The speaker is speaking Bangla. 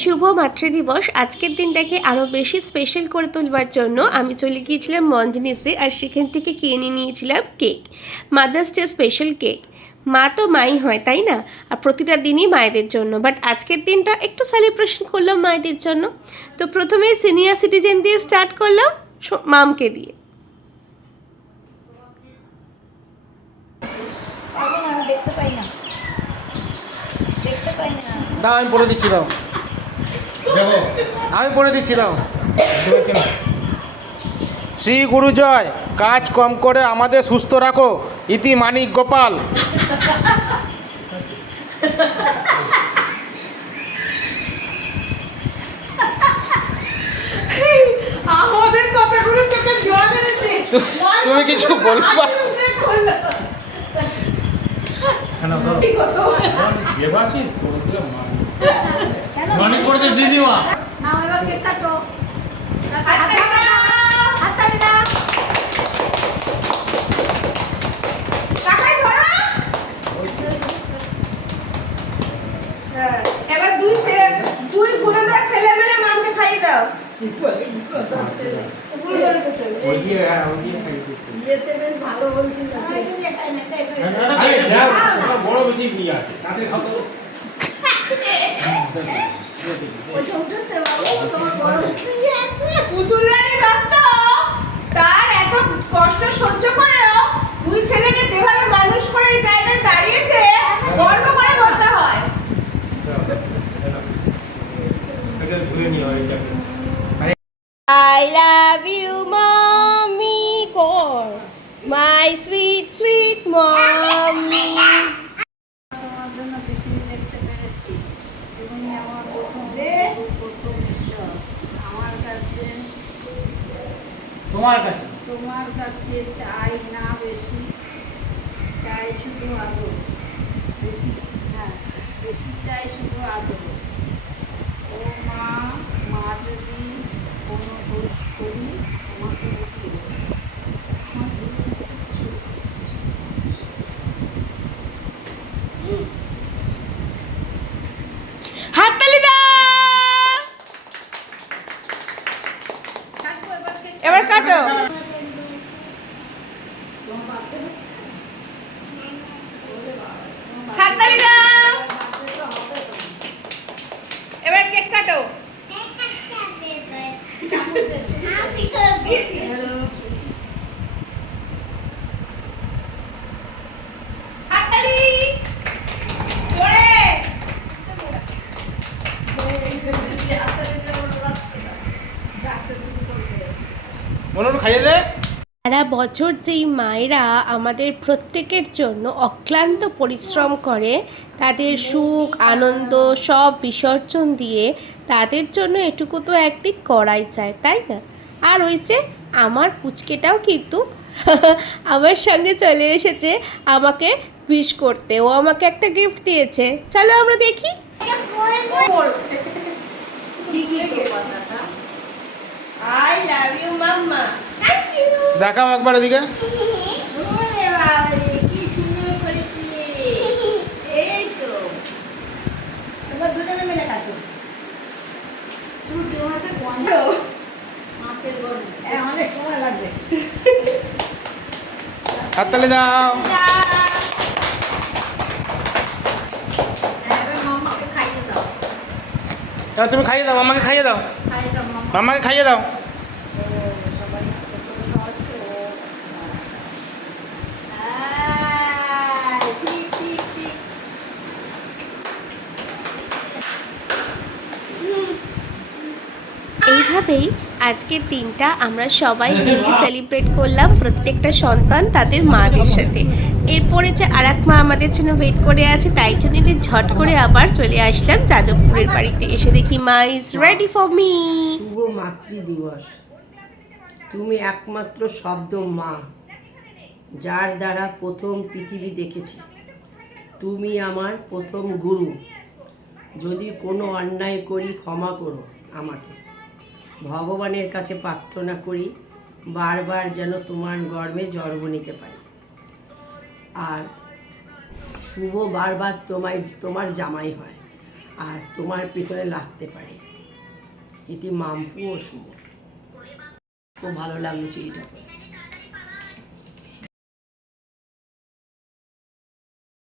শুভ মাতৃদিবস আজকের দিনটাকে আরও বেশি স্পেশাল করে তুলবার জন্য আমি চলে গিয়েছিলাম মঞ্জনিসে, আর সেখান থেকে কিনে নিয়েছিলাম cake, mother's day special cake. মা তো মাই হয়, তাই না? আর প্রতিটা দিনই মায়েদের জন্য, বাট আজকের দিনটা একটু সেলিব্রেশন করলাম মায়েদের জন্য। তো প্রথমেই সিনিয়র সিটিজেন দিয়ে স্টার্ট করলাম, মামকে দিয়ে। দাও আমি পড়ে দিচ্ছি, দাও আমি পড়ে দিচ্ছি, দাও। শ্রী গুরুজয়, কাজ কম করে আমাদের সুস্থ রাখো, ইতি মানিক গোপাল। আমাদের কথাগুলো চোখে জল এনেছে। তুমি কিছু বলবা? অনেক করেছে দিদিমা। নাও এবার কেক কাটো। এবার দুই গুণধর ছেলে মেলে মামকে খাইয়ে দাও। ইয়েতে বেশ ভালো বলছিল। বড় বেশি নিয়ে আছে তাতে খাবো। তার এত কষ্ট সহ্য করেও দুই ছেলেকে যেভাবে মানুষ করে এই জায়গায় দাঁড়িয়েছে, গর্ব করে বলতে হয়। I love you, mommy, core, my sweet, sweet mommy. তোমার জন্য পৃথিবী দেখতে পেরেছি। তুমি আমার প্রথম ঈশ্বর। আমার কাছে তোমার কাছে চাই না বেশি, চাই শুধু আদর। বেশি চাই শুধু আদর। ও মা, যদি কোনো দোষ করি আমাকে রেখে দেবে। আমার জীবন হাততালি দাও। এবার কাটো। হাততালি দাও। এবার কেক কাটো। হাততালি জোরে। বলুন খাইয়ে দে। সারা বছর যেই মায়েরা আমাদের প্রত্যেকের জন্য অক্লান্ত পরিশ্রম করে, তাদের সুখ আনন্দ সব বিসর্জন দিয়ে তাদের জন্য এটুকু তো একদিন করাই যায়, তাই না? আর ওই যে আমার পুচকেটাও কিন্তু আমার সঙ্গে চলে এসেছে আমাকে উইশ করতে। ও আমাকে একটা গিফট দিয়েছে, চলো আমরা দেখি। I love you, Mama. Thank you. দেখাও একবার এদিকে। ওরে বাবারে, কি সুন্দর করেছি। এই তো এবার দুজনে মিলে কাটো। তুমি তোমাকে গন্ধ মাছের গন্ধ। অনেক সময় লাগবে। হাততালি দাও। এবার মামাকে খাইয়ে দাও। এবার তুমি খাইয়ে দাও, মামাকে খাইয়ে দাও, খাইয়ে দাও মামা। মামাকে খাইয়ে দাও। সবাই হাতে করে খাওয়াচ্ছে ও। ঠিক ঠিক ঠিক। এইভাবেই আজকের দিনটা আমরা সবাই মিলে সেলিব্রেট করলাম, প্রত্যেকটা সন্তান তাদের মাদের সাথে। এরপরে যে আর এক মা আমাদের জন্য ওয়েট করে আছে, তাই জন্য ঝট করে আবার চলে আসলাম যাদবপুরের বাড়িতে। এসে দেখি মা ইজ রেডি ফর মি। শুভ মাতৃদিবস। তুমি একমাত্র শব্দ মা, যার দ্বারা প্রথম পৃথিবী দেখেছি। তুমি আমার প্রথম গুরু। যদি কোনো অন্যায় করি ক্ষমা করো আমাকে। ভগবানের কাছে প্রার্থনা করি বারবার যেন তোমার গর্ভে জন্ম নিতে পারি। আর শুভ বারবার তোমার জামাই হয়। আর তোমার পেছনে লাগতে পারে। ইতি মামপু ও শুভ। খুব ভালো লাগলো চিঠিটা।